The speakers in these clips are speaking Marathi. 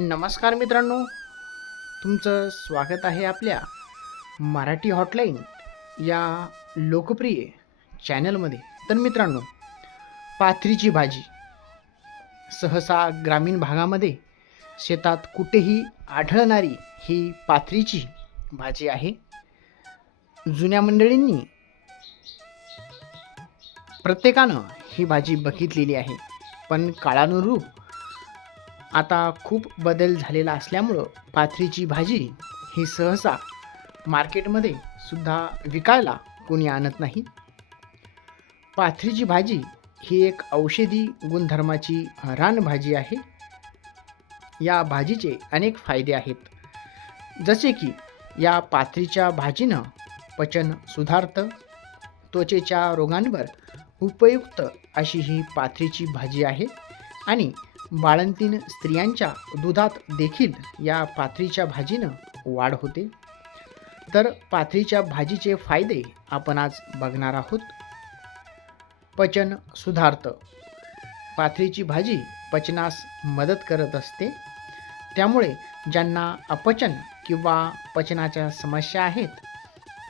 नमस्कार मित्रांनो. तुमचं स्वागत आहे आपल्या मराठी हॉटलाईन या लोकप्रिय चॅनलमध्ये. तर मित्रांनो पाथरीची भाजी. सहसा ग्रामीण भागामध्ये शेतात कुठेही आढळणारी ही पाथरीची भाजी आहे. जुन्या मंडळींनी प्रत्येकानं ही भाजी बघितलेली आहे. पण काळानुरूप आता खूप बदल झालेला असल्यामुळं पाथरीची भाजी ही सहसा मार्केटमध्ये सुद्धा विकायला कोणी आणत नाही. पाथरीची भाजी ही एक औषधी गुणधर्माची रानभाजी आहे. या भाजीचे अनेक फायदे आहेत. जसे की या पाथरीच्या भाजीनं पचन सुधारतं त्वचेच्या रोगांवर उपयुक्त अशी ही पाथरीची भाजी आहे आणि बाळंतीन स्त्रियांच्या दुधात देखील या पाथरीच्या भाजीनं वाढ होते. तर पाथरीच्या भाजीचे फायदे आपण आज बघणार आहोत. पचन सुधारतं. पाथरीची भाजी पचनास मदत करत असते. त्यामुळे ज्यांना अपचन किंवा पचनाच्या समस्या आहेत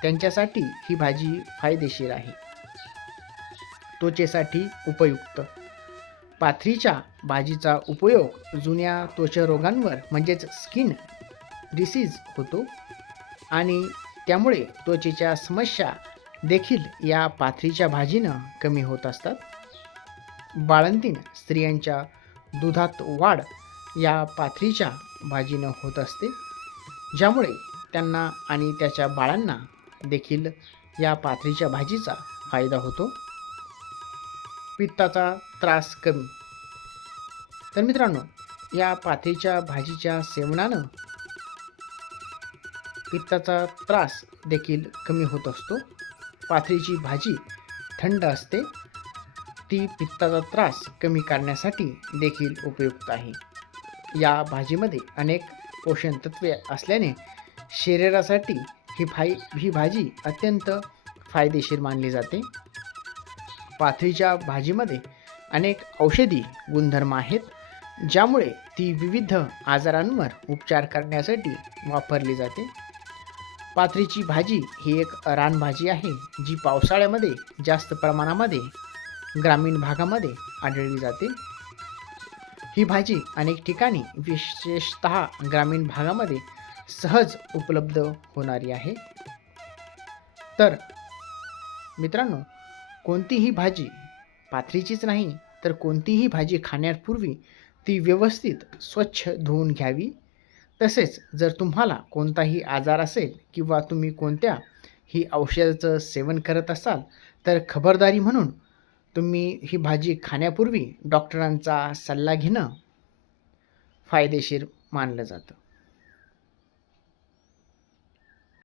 त्यांच्यासाठी ही भाजी फायदेशीर आहे. त्वचेसाठी उपयुक्त. पाथरीच्या भाजीचा उपयोग जुन्या त्वचारोगांवर म्हणजेच स्किन डिसीज होतो. आणि त्यामुळे त्वचेच्या समस्या देखील या पाथरीच्या भाजीनं कमी होत असतात. बाळंतीण स्त्रियांच्या दुधात वाढ या पाथरीच्या भाजीनं होत असते. ज्यामुळे त्यांना आणि त्याच्या बाळांना देखील या पाथरीच्या भाजीचा फायदा होतो. पित्ताचा त्रास कमी. तर मित्रांनो या पाथीच्या भाजीच्या सेवनानं पित्ताचा त्रास देखील कमी होत असतो. पाथरीची भाजी थंड असते. ती पित्ताचा त्रास कमी करण्यासाठी देखील उपयुक्त आहे. या भाजीमध्ये अनेक पोषण तत्वे असल्याने शरीरासाठी ही फाई ही भाजी अत्यंत फायदेशीर मानली जाते. पाथरीच्या भाजीमध्ये अनेक औषधी गुणधर्म आहेत ज्यामुळे ती विविध आजारांवर उपचार करण्यासाठी वापरली जाते. पाथरीची भाजी ही एक रानभाजी आहे जी पावसाळ्यामध्ये जास्त प्रमाणामध्ये ग्रामीण भागामध्ये आढळली जाते. ही भाजी अनेक ठिकाणी विशेषत ग्रामीण भागामध्ये सहज उपलब्ध होणारी आहे. तर मित्रांनो कोणतीही भाजी पाथरीचीच नाही तर कोणतीही भाजी खाण्यापूर्वी ती व्यवस्थित स्वच्छ धुवून घ्यावी. तसेच जर तुम्हाला कोणताही आजार असेल किंवा तुम्ही कोणत्या ही औषधाचं सेवन करत असाल तर खबरदारी म्हणून तुम्ही ही भाजी खाण्यापूर्वी डॉक्टरांचा सल्ला घेणं फायदेशीर मानलं जातं.